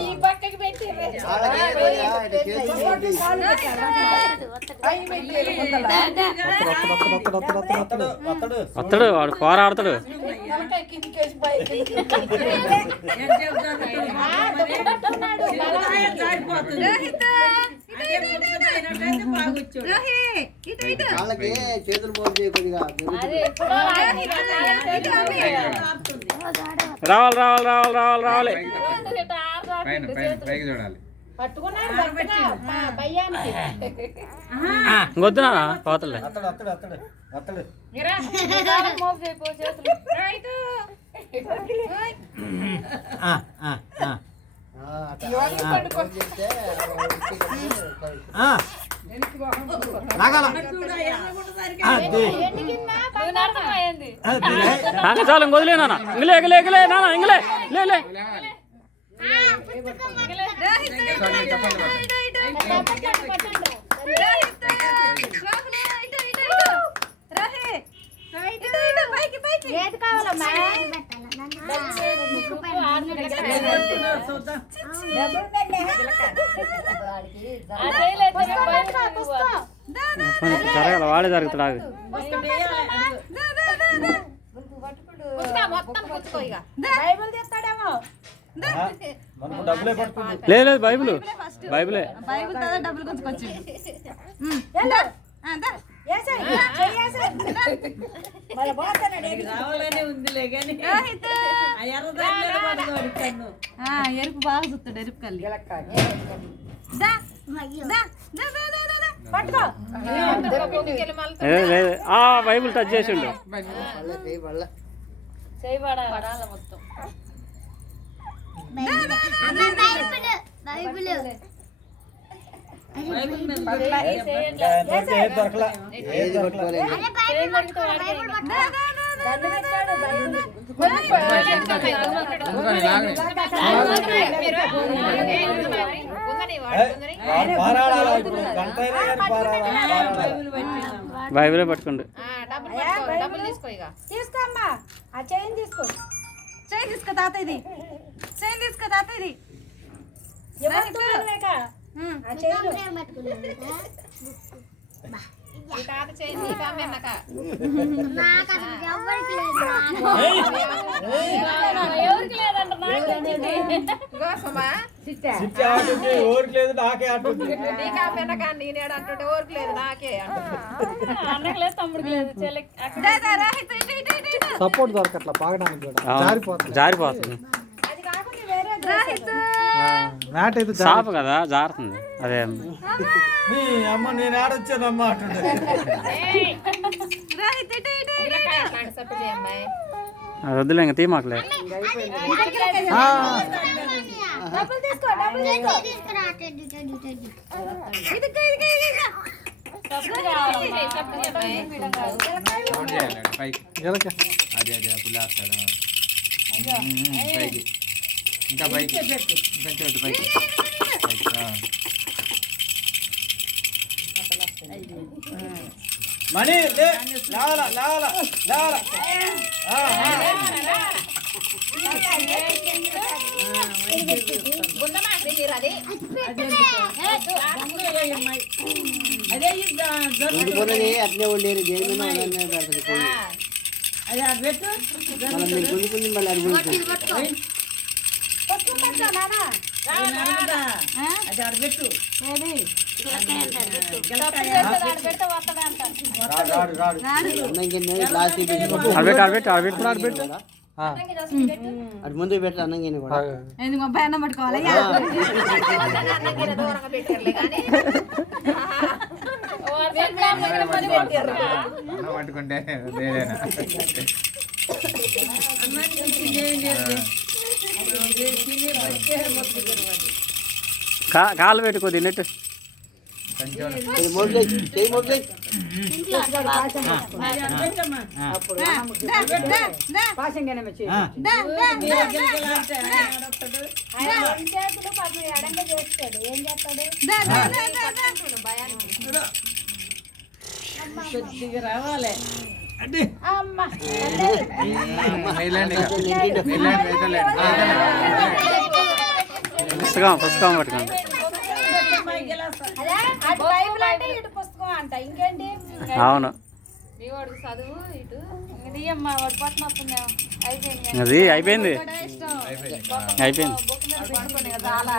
ఈ పక్కకి పెట్టి వస్తాడు వాడు పోరాడతాడు. వాళ్ళకి చేతులు మోపు చేయకుండా రావాలి రావాలి రావాలి రావాలి రావాలి. ఇంకొద్దునా పోతలే. చాలు ఇంకొదిలే నాన్న. ఇంగలే ఎగలే ఎగలే నాన్న ఇంగలే లే. జరగాల వాడే జరుగుతాడు. లేదు లేదు బైబిల్ బైబిలే. డబ్బులు కొంచెం ఎరుపు బాగా చూస్తాడు. ఎరుపు కల్లి లేదు బైబిల్ టచ్ చేసిండు. మొత్తం బైబిలే పట్టుకోండి. తీసుకోమ్మా ఆ చైన్ తీసుకో. చైన్ తీసుకో తాత. ఇది చైన్ తీసుకో తాత. ఇది సపోర్ట్ దొరకట్లా పాగడానికి జారిపోతుంది. సాపు కదా జారుతుంది. అదే అమ్మ నేను ఆడొచ్చానమ్మా అంటుండే. వద్దులే ఇంకా తీమాకలే. ఇంకా పైకి పైకి మణి లావాలా లావాలా లావాలా. అట్లే ఉండేది దేని గుంజుకుంది మళ్ళీ అటు ముందు పెట్టు అన్నం కూడా అన్నం పట్టుకోవాలి. పట్టుకుంటే కాలు పెట్టుకో తిన్నట్టు. కొద్దిగా రావాలి అమ్మ వెళ్ళండి ఇక. వెళ్ళండి, వెళ్ళండి. పుస్తకం పట్టుకోండి. అదే అటు బైబిల్ అంటే ఇటు పుస్తకం అంట ఇంకేంటి అవును, మీ వాడికి చదువు ఇటు ఇది అమ్మ వాడు పట్టినప్పుడు అయిపోయింది అది అయిపోయింది ఇష్టం అయిపోయింది. బుక్ మీద పెట్టుకుని కదా అలా